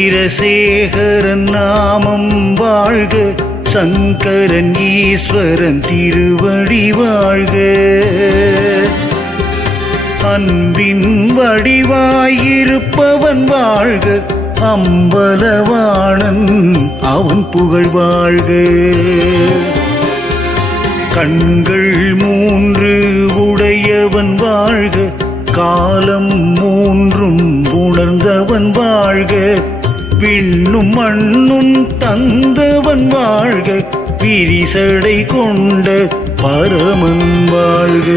வீரசேகரன் நாமம் வாழ்க, சங்கரன் ஈஸ்வரன் திருவடி வாழ்க. அன்பின் வடிவாயிருப்பவன் வாழ்க, அம்பலவாணன் அவன் புகழ் வாழ்க. கண்கள் 3 உடையவன் வாழ்க, காலம் 3 உணர்ந்தவன் வாழ்க. விண்ணும் மண்ணும் தந்தவன் வாழ்க, விரிசடை கொண்ட பரமன் வாழ்க.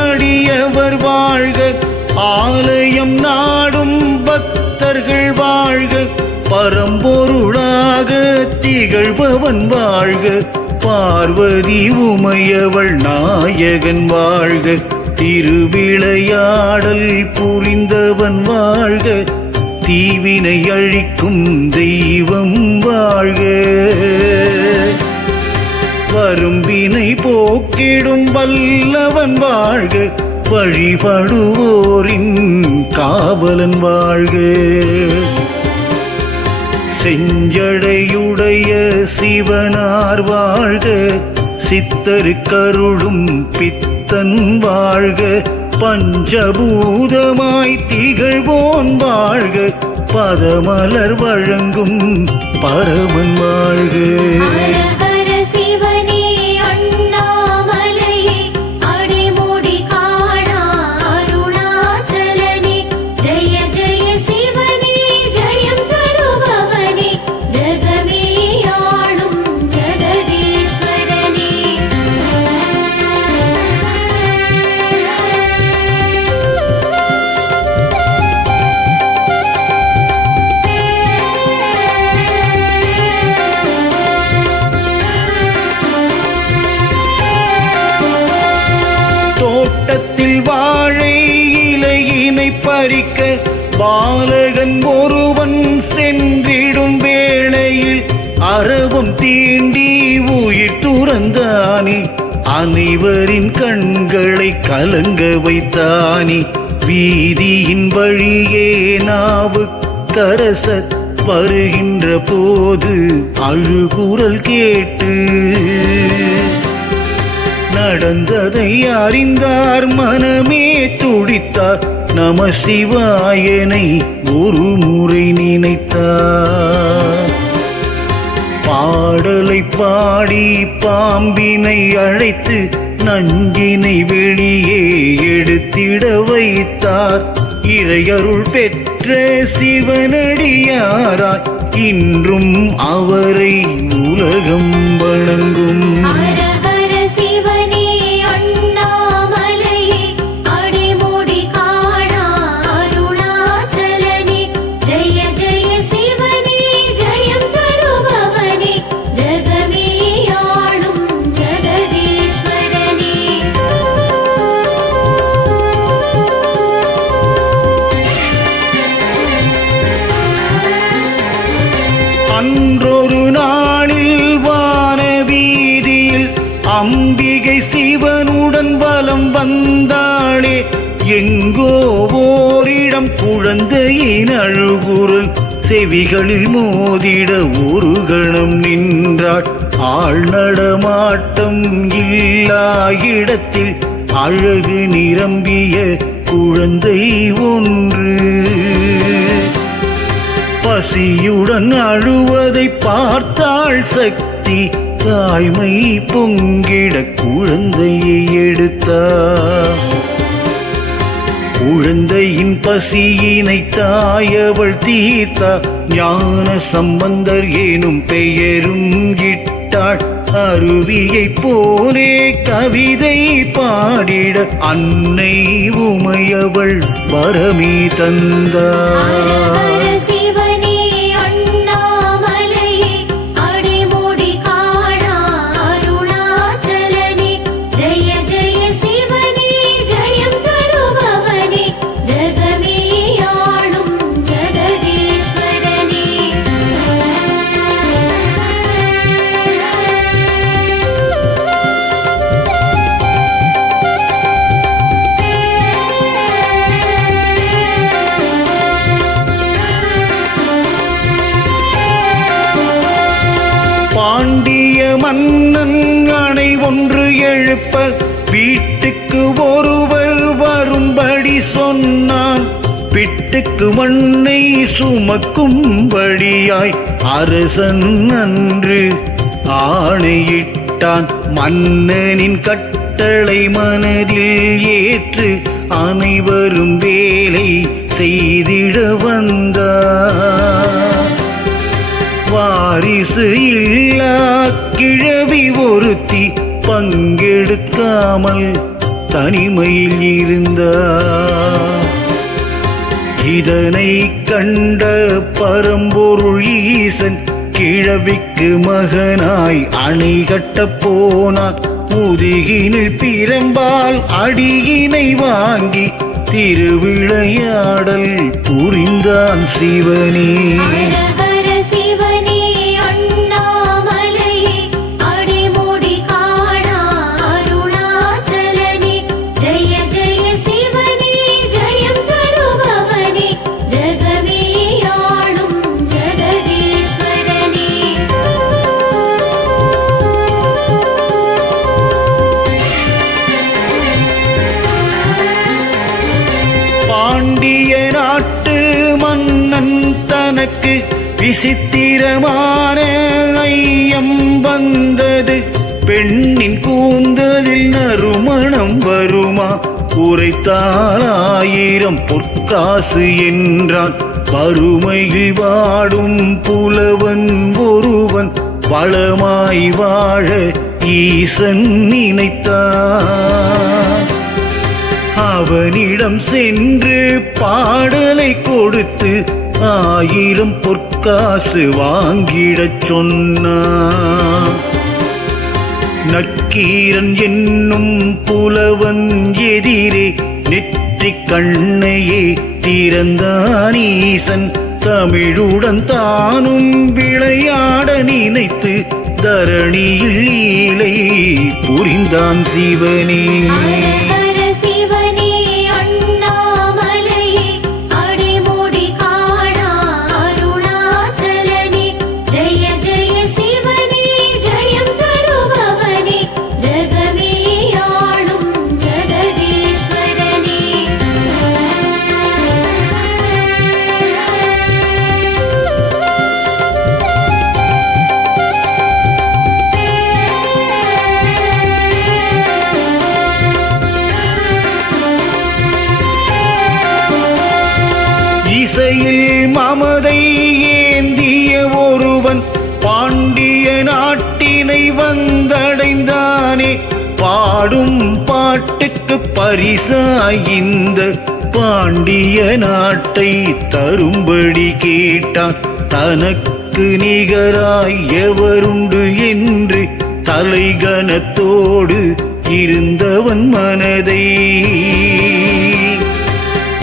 அடியவர் வாழ்க, ஆலயம் நாடும் பக்தர்கள் வாழ்க. பரம்பொருளாக திகழ்பவன் வாழ்க, பார்வதி உமையவள் நாயகன் வாழ்க. திருவிளையாடல் புரிந்தவன் வாழ்க, தீவினை அழிக்கும் தெய்வம் வாழ்க. வரும்பினை போக்கிடும் வல்லவன் வாழ்க, வழிபடுவோரின் காவலன் வாழ்க. செஞ்சடையுடைய சிவனார் வாழ்க, சித்தருக்கருளும் பித்தன் வாழ்க. பஞ்சபூதமாய் திகழ்வோன் வாழ்க, பதமலர் வழங்கும் பரமன் வாழ்க. தோட்டத்தில் வாழை இலையினை பறிக்க பாலகன் ஒருவன் சென்றிடும் வேளையில் அரவம் தீண்டி உயிர் துறந்தானே. அனைவரின் கண்களை கலங்க வைத்தானே. வீதியின் வழியே நாவுக்கரசர் வருகின்ற போது அழுகுரல் கேட்டு நடந்ததை அறிந்தார், மனமே துடித்தார். நம சிவாயனை ஒரு முறை நினைத்தார். பாடலை பாடி பாம்பினை அழைத்து நஞ்சினை வெளியே எடுத்திட வைத்தார். இறையருள் பெற்ற சிவனடியாராய் இன்றும் அவரை உலகம் வணங்கும். அன்றொரு நாளில் வானவீதியில் அம்பிகை சிவனுடன் வலம் வந்தாளே. எங்கோ ஓரிடம் குழந்தையின் அழுகுரல் செவிகளில் மோதிட ஒரு கணம் நின்றாள். ஆள் நடமாட்டம் இல்லா இடத்தில் அழகு நிரம்பிய குழந்தை ஒன்று பசியுடன் அழுவதை பார்த்தாள் சக்தி. தாய்மை பொங்கிட குழந்தையை எடுத்தார். குழந்தையின் பசியினை தாயவள் தீர்த்தா. ஞான சம்பந்தர் எனும் பெயரும் இட்டாள். அருவியை போலே கவிதை பாடிட அன்னை உமையவள் வரமே தந்தார். சிவனே அண்ணாமலையே பிட்டுக்கு மண்ணை சுமக்கும்படியாய் அரசன் அன்று ஆணையிட்டான். மன்னனின் கட்டளை மனதில் ஏற்று அனைவரும் வேலை செய்திட வந்தார். வாரிசு இல்லா கிழவி ஒருத்தி பங்கெடுக்காமல் தனிமையில் இருந்தார். இதனை கண்ட பரம்பொருள் ஈசன் கிழவிக்கு மகனாய் அணை கட்டப் போனான். முதுகினில் பிரம்பால் அடியினை வாங்கி திருவிளையாடல் புரிந்தான் சிவனே. பாண்டிய நாட்டு மன்னன் தனக்கு விசித்திரமான ஐயம் வந்தது. பெண்ணின் கூந்தலில் நறுமணம் வருமா? உரைத்தால் 1000 பொற்காசு என்றான். வறுமையில் வாடும் புலவன் ஒருவன் வளமாய் வாழ ஈசன் நினைத்தான். அவனிடம் சென்று பாடலை கொடுத்து 1000 பொற்காசு வாங்கிடச் சொன்னான். நக்கீரன் என்னும் புலவன் எதிரே நெற்றிக் கண்ணையே திறந்தான் ஈசன். தமிழுடன் தானும் விளையாட நினைத்து தரணியில் லீலை புரிந்தான் சிவனே. இசையில் மமதை ஏந்திய ஒருவன் பாண்டிய நாட்டினை வந்தடைந்தானே. பாடும் பாட்டுக்கு பரிசாய் இந்த பாண்டிய நாட்டை தரும்படி கேட்டான். தனக்கு நிகராய் எவருண்டு என்று தலைகனத்தோடு இருந்தவன் மனதை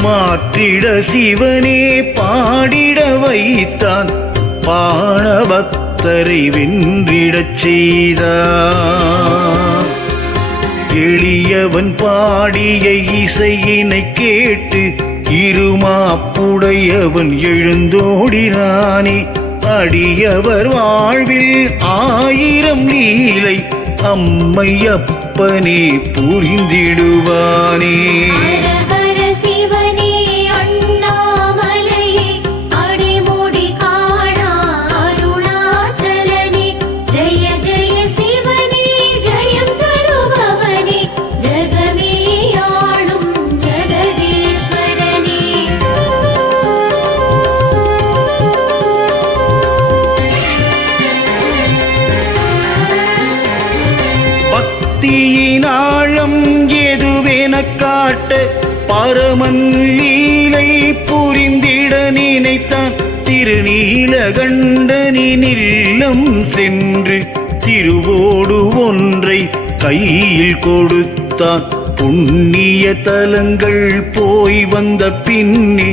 மாற்றிட சிவனே பாடிட வைத்தான். பாணபக்தரை வென்றிடச் செய்தான். எளியவன் பாடிய இசையினை கேட்டு இருமாப்புடையவன் எழுந்தோடினானே. அடியவர் வாழ்வில் 1000 லீலை அம்மையப்பனே புரிந்திடுவானே. பக்தியின் ஆழம் எதுவென காட்ட பரமன் லீலை புரிந்திட நினைத்தான். திருநீலகண்டனின் இல்லம் சென்று திருவோடு ஒன்றை கையில் கொடுத்தான். புண்ணிய தலங்கள் போய் வந்த பின்னே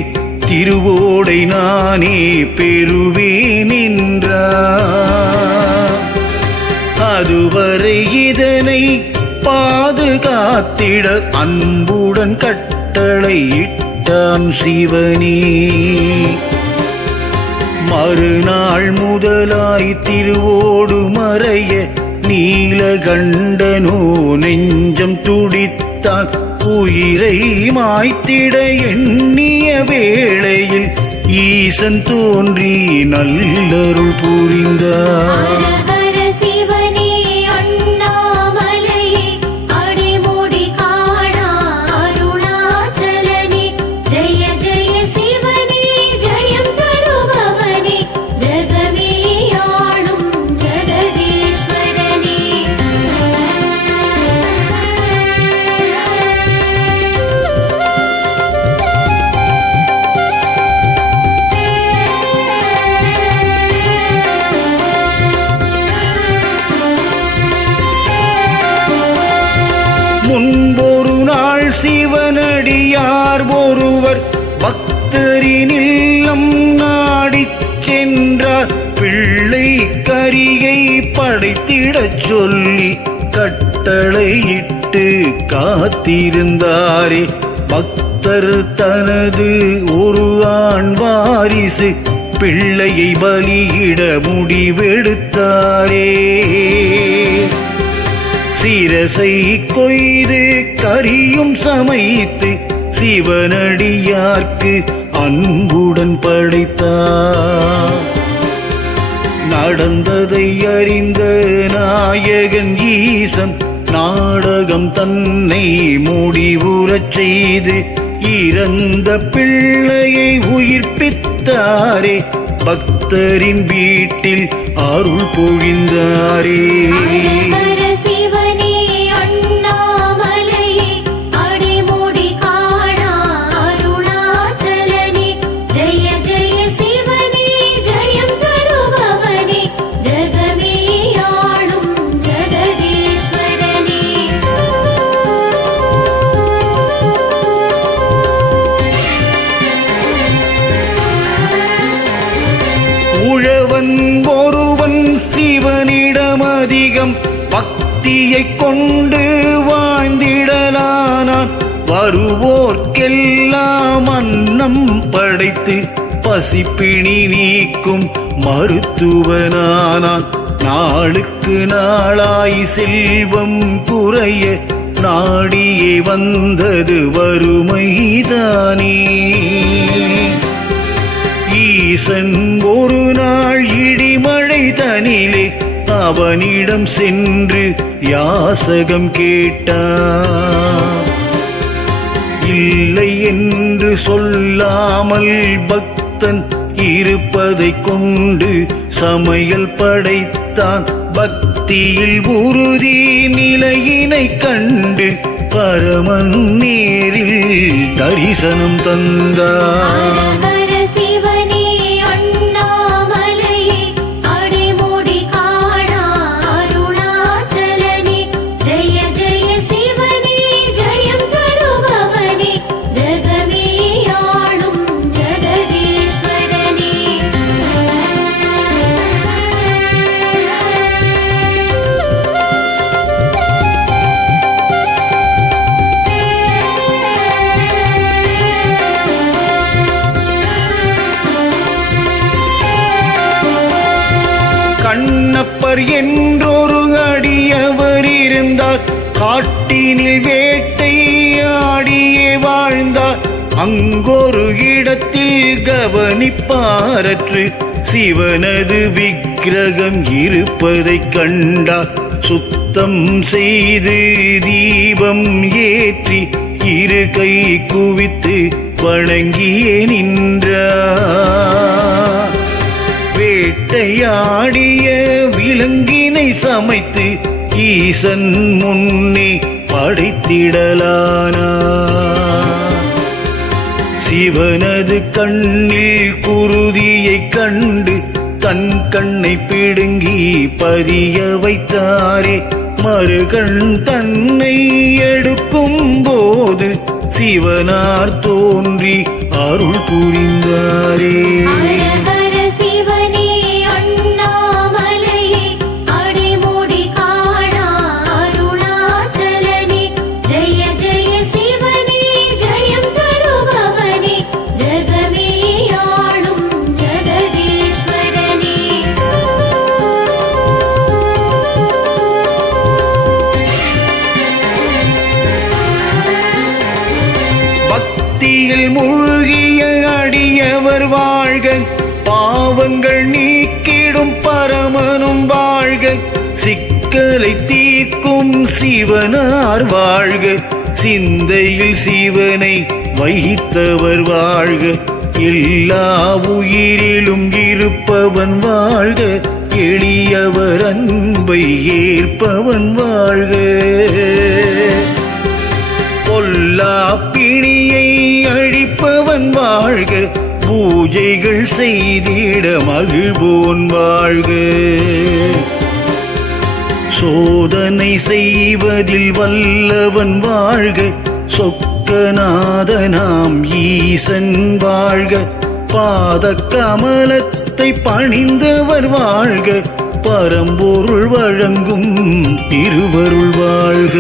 திருவோடை நானே பெறுவேன் என்றார். அதுவரை இதனை பாதுகாத்திட அன்புடன் கட்டளை இட்டான் சிவனே. மறுநாள் முதலாய் திருவோடு மறைய நீலகண்டனோ நெஞ்சம் துடித்தான். உயிரை மாய்த்திட எண்ணிய வேளையில் ஈசன் தோன்றி நல்லருள் புரிந்தார். முன்பொரு நாள் சிவனடியார் ஒருவர் பக்தரின் இல்லம் நாடிச் சென்றார். பிள்ளை கரியை படைத்திடச் சொல்லி கட்டளையிட்டு காத்திருந்தாரே. பக்தர் தனது ஒரு ஆண் வாரிசு பிள்ளையை பலியிட முடிவெடுத்தாரே. சிரசை கொய்து கரியும் சமைத்து சிவனடியார்க்கு அன்புடன் படைத்தார். நடந்ததை அறிந்த நாயகன் ஈசன் நாடகம் தன்னை முடிவுறச் செய்து இறந்த பிள்ளையை உயிர்ப்பித்தாரே. பக்தரின் வீட்டில் அருள் பொழிந்தாரே. உழவன் ஒருவன் சிவனிடம் அதிகம் பக்தியை கொண்டு வாழ்ந்திடலானான். வருவோர்க்கெல்லாம் அன்னம் படைத்து பசிப்பிணி நீக்கும் மருத்துவனானான். நாளுக்கு நாளாய் செல்வம் குறைய நாடியே வந்தது வறுமைதானே. ஈசன் ஒரு நாள் இடிமழை தனிலே அவனிடம் சென்று யாசகம் கேட்டார். இல்லை என்று சொல்லாமல் பக்தன் இருப்பதை கொண்டு சமையல் படைத்தான். பக்தியில் உறுதி நிலையினை கண்டு பரமன் நேரில் தரிசனம் தந்தார். கண்ணப்பர் என்றொரு அடியவர் இருந்தார். காட்டினில் வேட்டையாடியே வாழ்ந்தார். அங்கொரு இடத்தில் கவனிப்பாரற்று சிவனது விக்கிரகம் இருப்பதைக் கண்டார். சுத்தம் செய்து தீபம் ஏற்றி இரு கை குவித்து வணங்கியே நின்றார். வேட்டையாடிய விலங்கினை சமைத்து ஈசன் முன்னே படைத்திடலானார். சிவனது கண்ணில் குருதியைக் கண்டு தன் கண்ணை பிடுங்கி பதிய வைத்தாரே. மறுகண் தன்னை எடுக்கும் போது சிவனார் தோன்றி அருள் புரிந்தாரே. பக்தியில் மூழ்கிய அடியவர் வாழ்க, பாவங்கள் நீக்கிடும் பரமனும் வாழ்க, சிக்கலை தீர்க்கும் சிவனார் வாழ்க, சிந்தையில் சிவனை வைத்தவர் வாழ்க, எல்லா உயிரிலும் இருப்பவன் வாழ்க, எளியவர் அன்பை ஏற்பவன் வாழ்க, பொல்லா பிணியை அழிப்பவன் வாழ்க, பூஜைகள் செய்திட மகிழ்வோன் வாழ்க, சோதனை செய்வதில் வல்லவன் வாழ்க, சொக்கநாதனாம் ஈசன் வாழ்க, பாத கமலத்தை பணிந்தவர் வாழ்க, பரம்பொருள் வழங்கும் திருவருள் வாழ்க.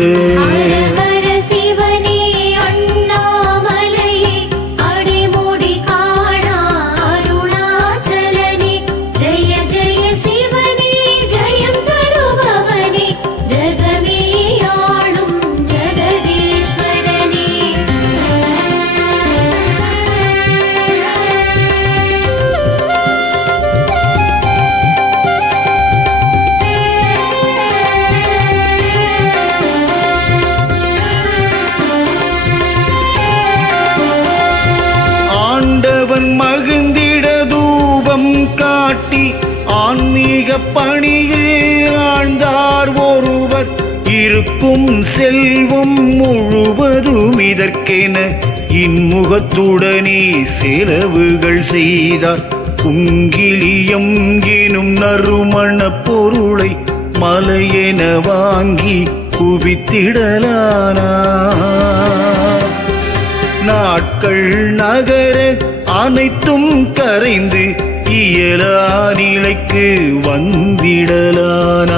மகிழ்ந்திட தூபம் காட்டி ஆன்மீக பணியில் ஆழ்ந்தார் ஒருவர், இருக்கும் செல்வம் முழுவதும் இதற்கென இன்முகத்துடனே செலவுகள் செய்தார், குங்கிலியம் எனும் நறுமண பொருளை மலையென வாங்கி குவித்திடலானார், நாட்கள் நகர அனைத்தும் கரைந்து இயலா நிலைக்கு வந்திடலானார்,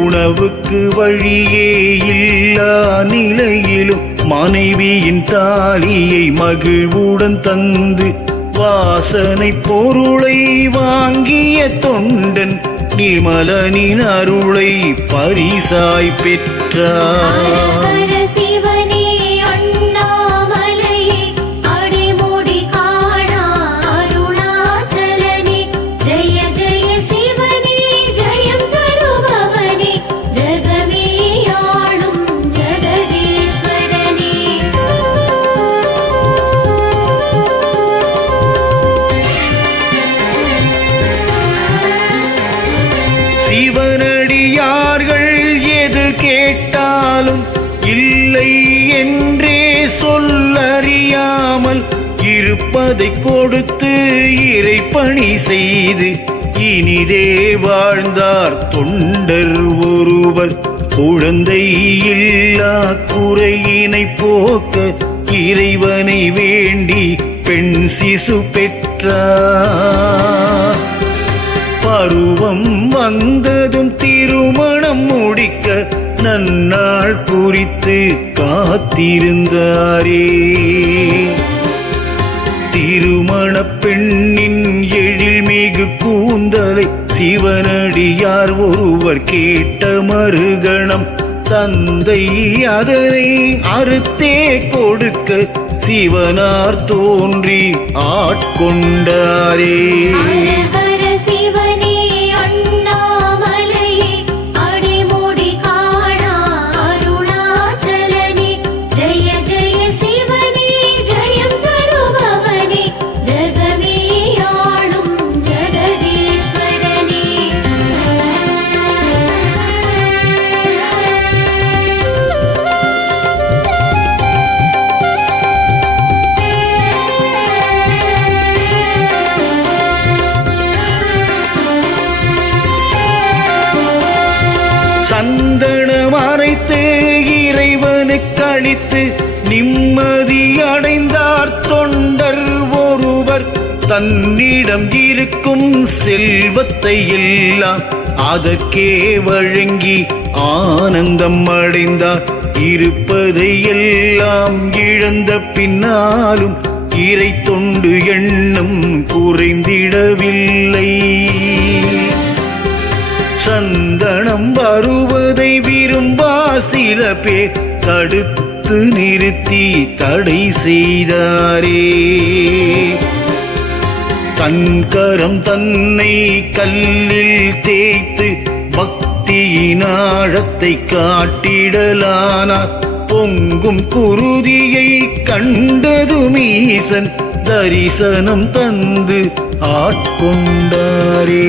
உணவுக்கு வழியே இல்லா நிலையிலும் மனைவியின் தாலியை மகிழ்வுடன் தந்து வாசனை பொருளை வாங்கிய தொண்டன் நிமலனின் அருளை பரிசாய் பெற்றார். சிவனடியார்கள் எது கேட்டாலும் இல்லை என்றே சொல்லறியாமல் இருப்பதை கொடுத்து இறைப்பணி செய்து இனிதே வாழ்ந்தார் தொண்டர் ஒருவர், குழந்தை இல்லா குறையினை போக்க இறைவனை வேண்டி பெண் சிசு பெற்றார், பருவம் வந்ததும் திருமணம் முடிக்க நன்னாள் குறித்து காத்திருந்தாரே, திருமண பெண்ணின் எழில்மிகு கூந்தலை சிவனடியார் ஒருவர் கேட்ட மறுகணம் தந்தை அதனை அறுத்தே கொடுக்க சிவனார் தோன்றி ஆட்கொண்டாரே. சந்தனம் அரைத்து இறைவனுக்கு அளித்து நிம்மதி அடைந்தார் தொண்டர் ஒருவர், தன்னிடம் இருக்கும் செல்வத்தை எல்லாம் அதற்கே வழங்கி ஆனந்தம் அடைந்தார், இருப்பதை எல்லாம் இழந்த பின்னாலும் இறை தொண்டு எண்ணம் குறைந்திடவில்லை, சந்தனம் வருவதை விரும்பா சில பேர் தடுத்து தடுத்து நிறுத்தி தடை செய்தாரே. தன் கரம் தன்னை கல்லில் தேய்த்து பக்தியின் ஆழத்தை காட்டிடலானார். பொங்கும் குருதியை கண்டதும் ஈசன் தரிசனம் தந்து ஆட்கொண்டாரே.